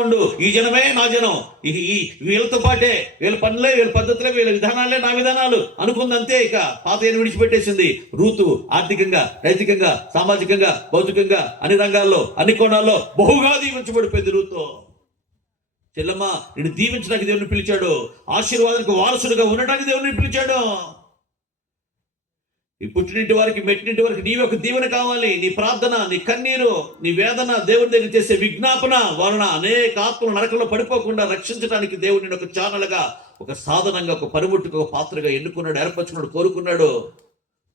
ఉండు, ఈ జనమే నా జనం, ఈ వీళ్ళతో పాటే, వీళ్ళ పనులే, వీళ్ళ పద్ధతులే, వీళ్ళ విధానాలే నా విధానాలు అనుకుంది. అంతే. ఇక పాత విడిచిపెట్టేసింది రూతు. ఆర్థికంగా, నైతికంగా, సామాజికంగా, భౌతికంగా, అన్ని రంగాల్లో, అన్ని కోణాల్లో బహుగా దీవించబడిపోయింది రూతు. చెల్లమ్మ, నేను దీవించడానికి దేవుని పిలిచాడు, ఆశీర్వాదానికి వారసుడిగా ఉండడానికి దేవుని పిలిచాడు. ఈ పుట్టినింటి వారికి, మెట్టినింటి వారికి నీవే ఒక దీవెన కావాలి. నీ ప్రార్థన, నీ కన్నీరు, నీ వేదన, దేవుని దగ్గర చేసే విజ్ఞాపన వలన అనేక ఆత్మలు నరకంలో పడిపోకుండా రక్షించడానికి దేవుడిని ఒక ఛానల్గా, ఒక సాధనంగా, ఒక పనిముట్టుకు, ఒక పాత్రగా ఎన్నుకున్నాడు, ఏర్పరచుకున్నాడు, కోరుకున్నాడు.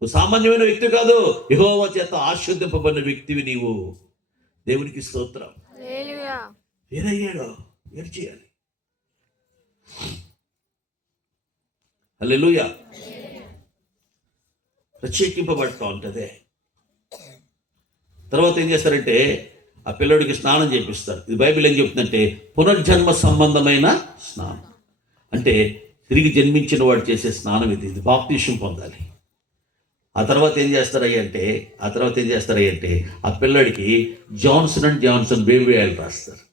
నువ్వు సామాన్యమైన వ్యక్తి కాదు, యెహోవా చేత ఆశీర్వదింపబడిన వ్యక్తివి నీవు. దేవునికి స్తోత్రం. వేరయ్యాడు, వేరు చేయాలి. హల్లెలూయా. ప్రత్యేకింపబడతా ఉంటుంది. తర్వాత ఏం చేస్తారంటే ఆ పిల్లడికి స్నానం చేపిస్తారు. ఇది బైబిల్ ఏం చెప్తుందంటే పునర్జన్మ సంబంధమైన స్నానం. అంటే తిరిగి జన్మించిన వాడు చేసే స్నానం ఇది. ఇది బాప్తిసం పొందాలి. ఆ తర్వాత ఏం చేస్తారంటే ఆ పిల్లడికి Johnson and Johnson baby oil రాస్తారు.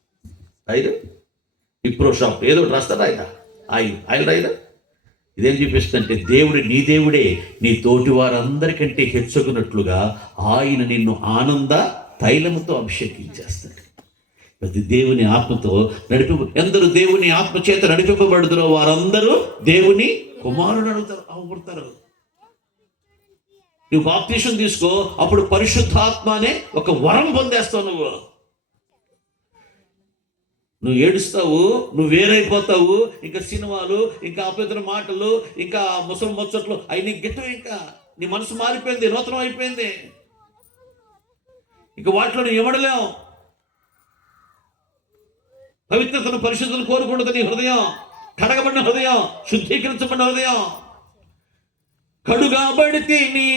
ఆయిల్, విప్రో షాప్ ఏదో రాస్తారు. ఆయిల్ రాయిదా. ఇదేం చూపిస్తుందంటే నీ దేవుడే నీ తోటి వారందరికంటే హెచ్చుకున్నట్లుగా ఆయన నిన్ను ఆనంద తైలముతో అభిషేకించేస్తాడు. ప్రతి దేవుని ఆత్మతో ఎందరూ దేవుని ఆత్మ చేత నడిపింపబడుతారో వారందరూ దేవుని కుమారుడు అవుతారు. నువ్వు బాప్తిసం తీసుకో, అప్పుడు పరిశుద్ధాత్మ అనే ఒక వరం పొందేస్తావు. నువ్వు ఏడుస్తావు, నువ్వు వేరైపోతావు. ఇంకా సినిమాలు, ఇంకా అపవిత్ర మాటలు, ఇంకా ముసలి ముచ్చట్లు అవి నీకు గిట్టవు. ఇంకా నీ మనసు మారిపోయింది, నూతనం అయిపోయింది. ఇంకా వాటిలో నువ్వు ఇవ్వడలేవు. పవిత్రతను, పరిశుద్ధతను కోరుకుంటుంది నీ హృదయం. కడగబడిన హృదయం, శుద్ధీకరించబడిన హృదయం. కడుగాబడితేని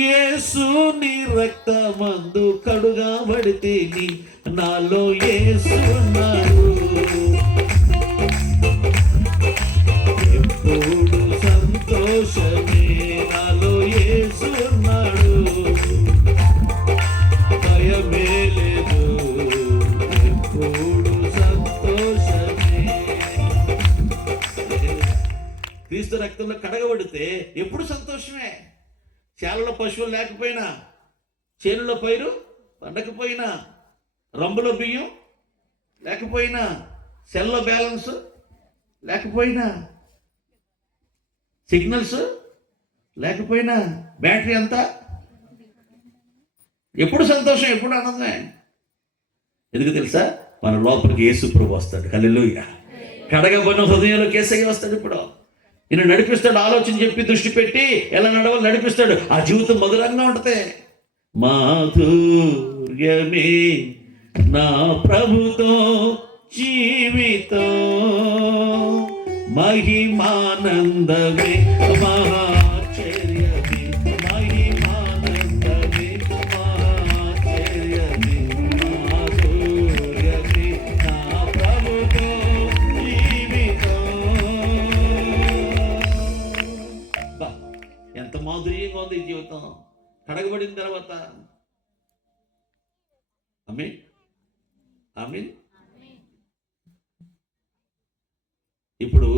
యేసుని రక్తమందు కడుగాబడితేని నాలో యేసున్నాడు. ఎప్పుడు సంతోషమే, నాలో యేసున్నాడు. భయమే లేదు, ఎప్పుడు సంతోషమే. క్రీస్తు రక్తంలో కడగబడితే ఎప్పుడు సంతోషమే. శాలలో పశువులు లేకపోయినా, చేనులో పైరు పండకపోయినా, రంబులో బియ్యం లేకపోయినా, సెల్లో బ్యాలెన్స్ లేకపోయినా, సిగ్నల్స్ లేకపోయినా, బ్యాటరీ అంతా ఎప్పుడు సంతోషం, ఎప్పుడు ఆనందమే. ఎందుకు తెలుసా? మన లోపలికి యేసు ప్రభు వస్తాడు. హల్లెలూయా. కడగబడిన హృదయంలోకి యేసయ్య వస్తాడు. ఇప్పుడు నిన్ను నడిపిస్తాడు. ఆలోచన చెప్పి, దృష్టి పెట్టి ఎలా నడవాలో నడిపిస్తాడు. ఆ జీవితం మధురంగా ఉంటుంది. మాధుర్యమే నా ప్రభుతో జీవితం, మహిమానందమే మహాచర్యమే, మహిమానందమే మహాచర్యమే, మాధుర్యమే నా ప్రభుతో జీవితం. ఎంత మాధుర్యంగా ఉంది ఈ జీవితం కడగబడిన తర్వాత. ఆమేన్, ఆమేన్. ఇప్పుడు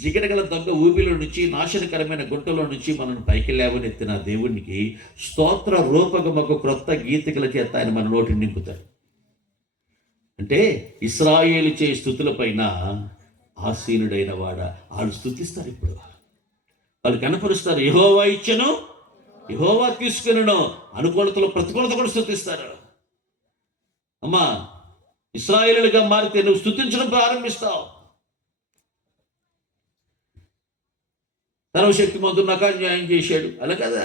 జిగటగల దొంగ ఊబిలో నుంచి, నాశనకరమైన గుంటలో నుంచి మనల్ని పైకి లేవనెత్తిన దేవునికి స్తోత్ర రూపకమకు క్రొత్త గీతికల చేత ఆయన మన నోటిని నింపుతాడు. అంటే ఇశ్రాయేలు చే స్తుతుల పైన ఆసీనుడైన వాడ వాళ్ళు స్తుతిస్తారు. ఇప్పుడు వాళ్ళు కనపరుస్తారు. యెహోవా ఇచ్చెను, యెహోవా తీసుకును. అనుకూలతలో ప్రతికూలత కూడా స్తుతిస్తారు. అమ్మా, ఇశ్రాయేలుగా మారితే నువ్వు స్తుతించడం ప్రారంభిస్తావు. సర్వశక్తిమంతుడు నాకు అన్యాయం చేశాడు అలా కదా.